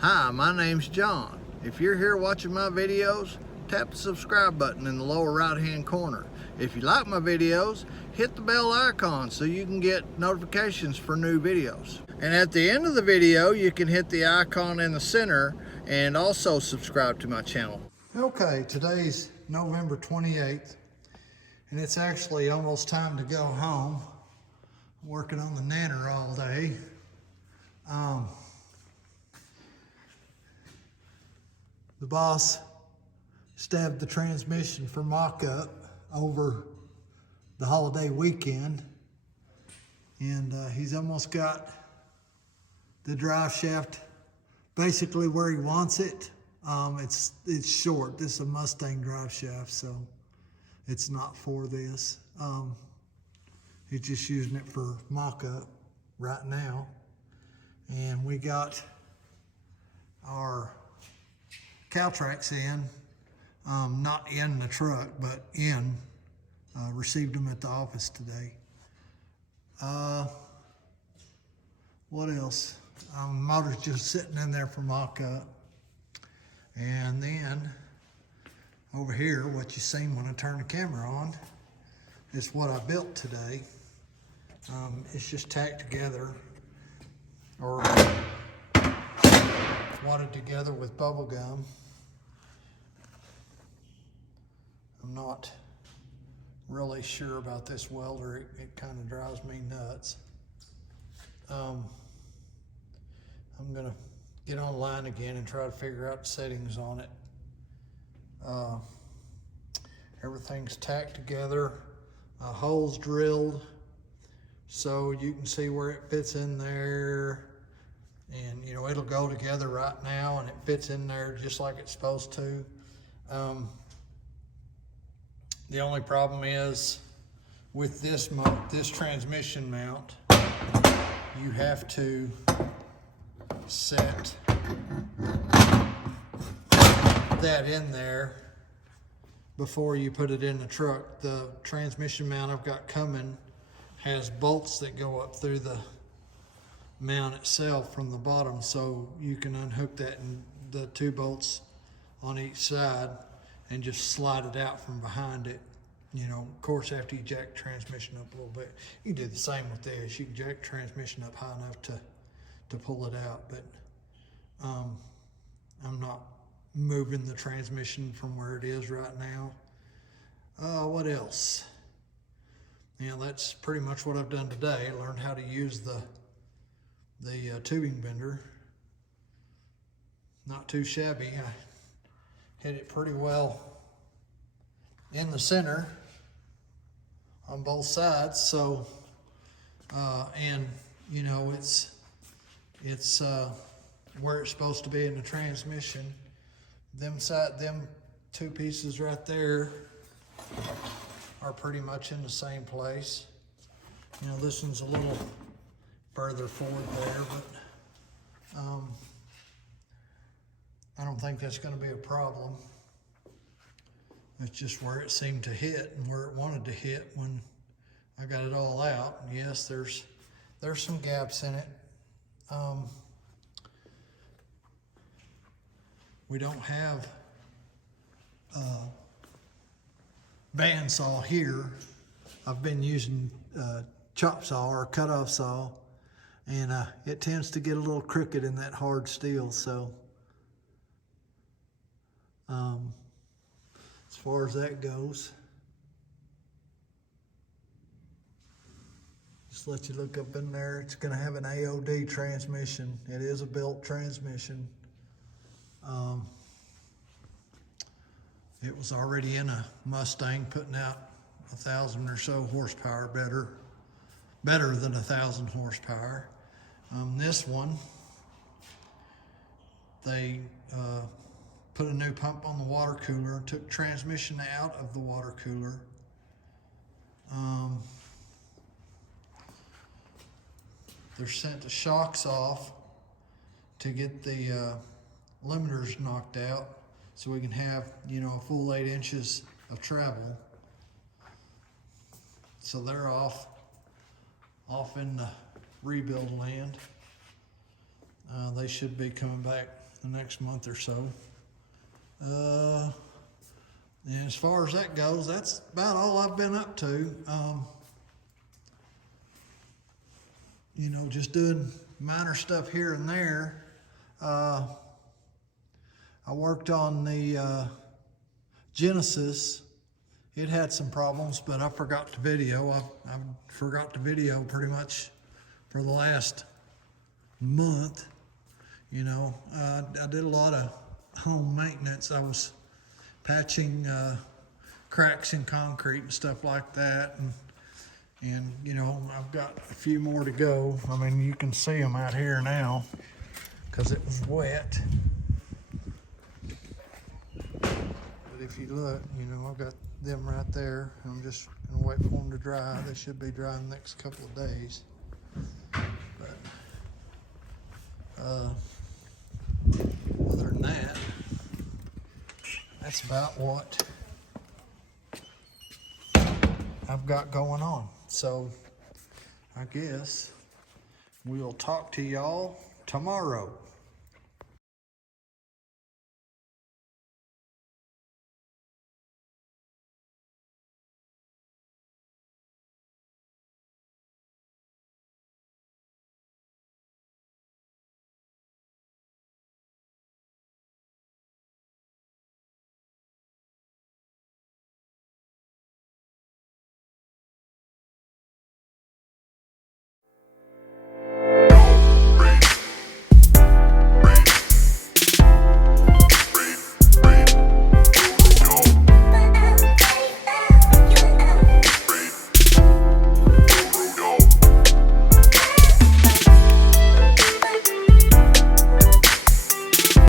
Hi, my name's John. If you're here watching my videos, tap the subscribe button in the lower right hand corner. If you like my videos, hit the bell icon so you can get notifications for new videos. And at the end of the video, you can hit the icon in the center and also subscribe to my channel. Okay, today's November 28th, and it's actually almost time to go home. I'm working on the Nanner all day. The boss stabbed the transmission for mock-up over the holiday weekend, and he's almost got the drive shaft basically where he wants it. It's short. This is a Mustang drive shaft, so it's not for this. He's just using it for mock-up right now. And we got our cow tracks in, not in the truck, but in. Received them at the office today. What else? Motor's just sitting in there for mock-up. And then over here, what you seen when I turned the camera on is what I built today. It's just tacked together or wadded together with bubble gum. I'm not really sure about this welder. It kind of drives me nuts. I'm gonna get online again and try to figure out the settings on it. Everything's tacked together, holes drilled so you can see where it fits in there. And you know, it'll go together right now and it fits in there just like it's supposed to. The only problem is with this transmission mount, you have to set that in there before you put it in the truck. The transmission mount I've got coming has bolts that go up through the mount itself from the bottom, so you can unhook that and the two bolts on each side and just slide it out from behind it. You know, of course, after you jack the transmission up a little bit, you can do the same with this. You can jack the transmission up high enough to pull it out, but I'm not moving the transmission from where it is right now. What else? Yeah, that's pretty much what I've done today. I learned how to use the tubing bender. Not too shabby. I hit it pretty well in the center on both sides. So, and you know, it's where it's supposed to be in the transmission. Them two pieces right there are pretty much in the same place. You know, this one's a little further forward there, but I don't think that's going to be a problem. It's just where it seemed to hit and where it wanted to hit when I got it all out. And yes, there's some gaps in it. We don't have a bandsaw here. I've been using chop saw or cut-off saw, and it tends to get a little crooked in that hard steel. So as far as that goes, just let you look up in there. It's going to have an AOD transmission. It is a built transmission. It was already in a Mustang, putting out 1,000 or so horsepower, better than 1,000 horsepower. This one, they put a new pump on the water cooler, took transmission out of the water cooler. They're sent the shocks off to get the limiters knocked out so we can have, you know, a full 8 inches of travel. So they're off in the rebuild land. They should be coming back the next month or so. And as far as that goes, that's about all I've been up to. You know, just doing minor stuff here and there. I worked on the Genesis. It had some problems, but I forgot to video. I forgot to video pretty much for the last month. You know, I did a lot of home maintenance. I was patching cracks in concrete and stuff like that, and you know, I've got a few more to go. I mean, you can see them out here now because it was wet. But if you look, you know, I've got them right there. I'm just gonna wait for them to dry. They should be dry in the next couple of days. But other than that, that's about what I've got going on. So I guess we'll talk to y'all tomorrow.